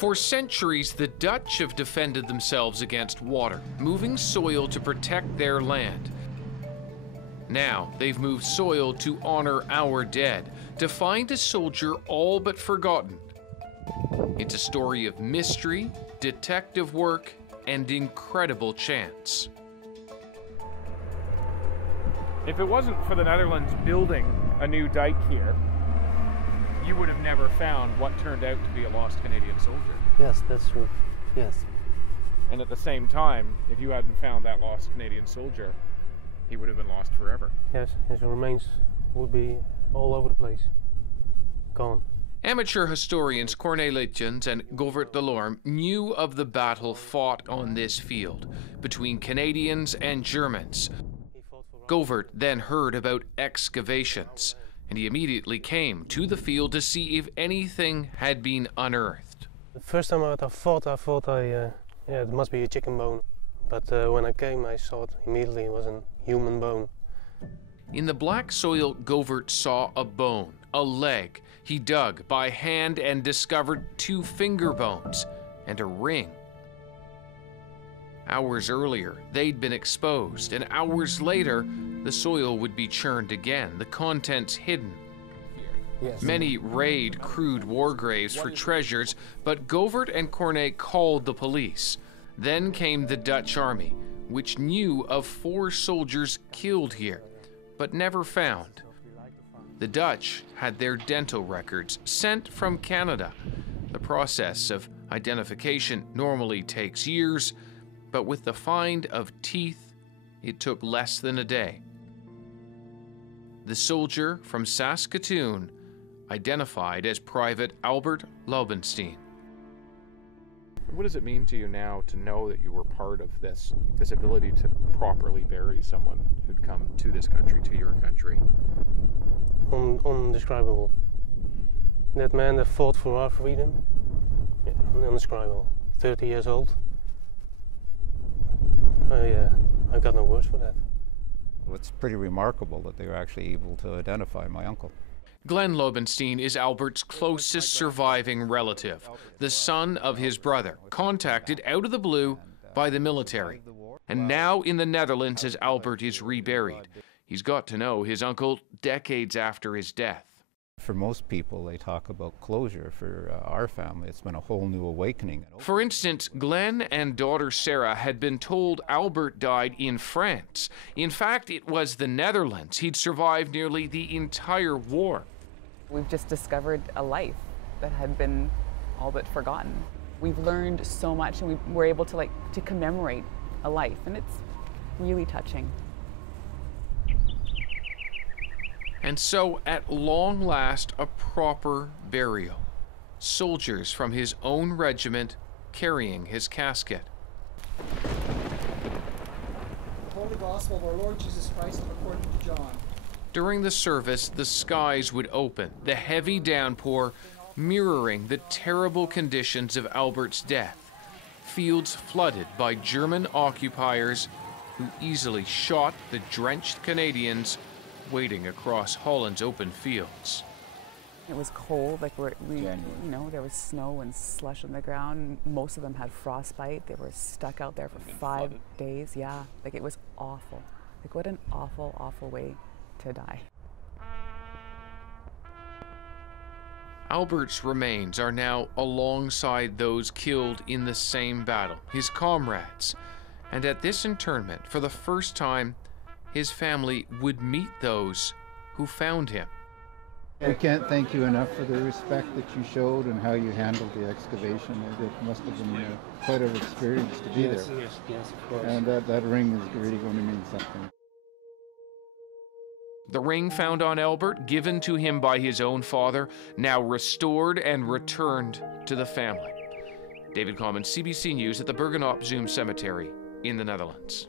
For centuries, the Dutch have defended themselves against water, moving soil to protect their land. Now, they've moved soil to honor our dead, to find a soldier all but forgotten. It's a story of mystery, detective work, and incredible chance. If it wasn't for the Netherlands building a new dike here, you would have never found what turned out to be a lost Canadian soldier. Yes, that's true. Yes. And at the same time, if you hadn't found that lost Canadian soldier, he would have been lost forever. Yes, his remains would be all over the place. Gone. Amateur historians Corné Litjens and Govert Delorme knew of the battle fought on this field between Canadians and Germans. Govert then heard about excavations, and he immediately came to the field to see if anything had been unearthed. The first time I thought it must be a chicken bone. But when I came, I saw it immediately. It was a human bone. In the black soil, Govert saw a bone, a leg. He dug by hand and discovered 2 finger bones and a ring. Hours earlier, they'd been exposed, and hours later, the soil would be churned again, the contents hidden. Yes. Many raid crude war graves for treasures, but Govert and Corné called the police. Then came the Dutch army, which knew of 4 soldiers killed here, but never found. The Dutch had their dental records sent from Canada. The process of identification normally takes years, but with the find of teeth, it took less than a day. The soldier from Saskatoon, identified as Private Albert Lobenstein. What does it mean to you now to know that you were part of this ability to properly bury someone who'd come to this country, to your country? Undescribable. That man that fought for our freedom, yeah, undescribable. 30 years old. I got no words for that. It's pretty remarkable that they were actually able to identify my uncle. Glenn Lobenstein is Albert's closest surviving relative, the son of his brother, contacted out of the blue by the military, and now in the Netherlands as Albert is reburied. He's got to know his uncle decades after his death. For most people, they talk about closure. For our family, it's been a whole new awakening. For instance, Glenn and daughter Sarah had been told Albert died in France. In fact, it was the Netherlands. He'd survived nearly the entire war. We've just discovered a life that had been all but forgotten. We've learned so much, and we're able to commemorate a life, and it's really touching. And so, at long last, a proper burial. Soldiers from his own regiment carrying his casket. The Holy Gospel of our Lord Jesus Christ according to John. During the service, the skies would open, the heavy downpour mirroring the terrible conditions of Albert's death. Fields flooded by German occupiers who easily shot the drenched Canadians waiting across Holland's open fields. It was cold, there was snow and slush on the ground. Most of them had frostbite. They were stuck out there for 5 days. Yeah, it was awful. What an awful, awful way to die. Albert's remains are now alongside those killed in the same battle, his comrades. And at this internment, for the first time, his family would meet those who found him. We can't thank you enough for the respect that you showed and how you handled the excavation. It must have been quite an experience to be there. Yes, of course. And that ring is really going to mean something. The ring found on Albert, given to him by his own father, now restored and returned to the family. David Common, CBC News at the Bergen op Zoom Cemetery in the Netherlands.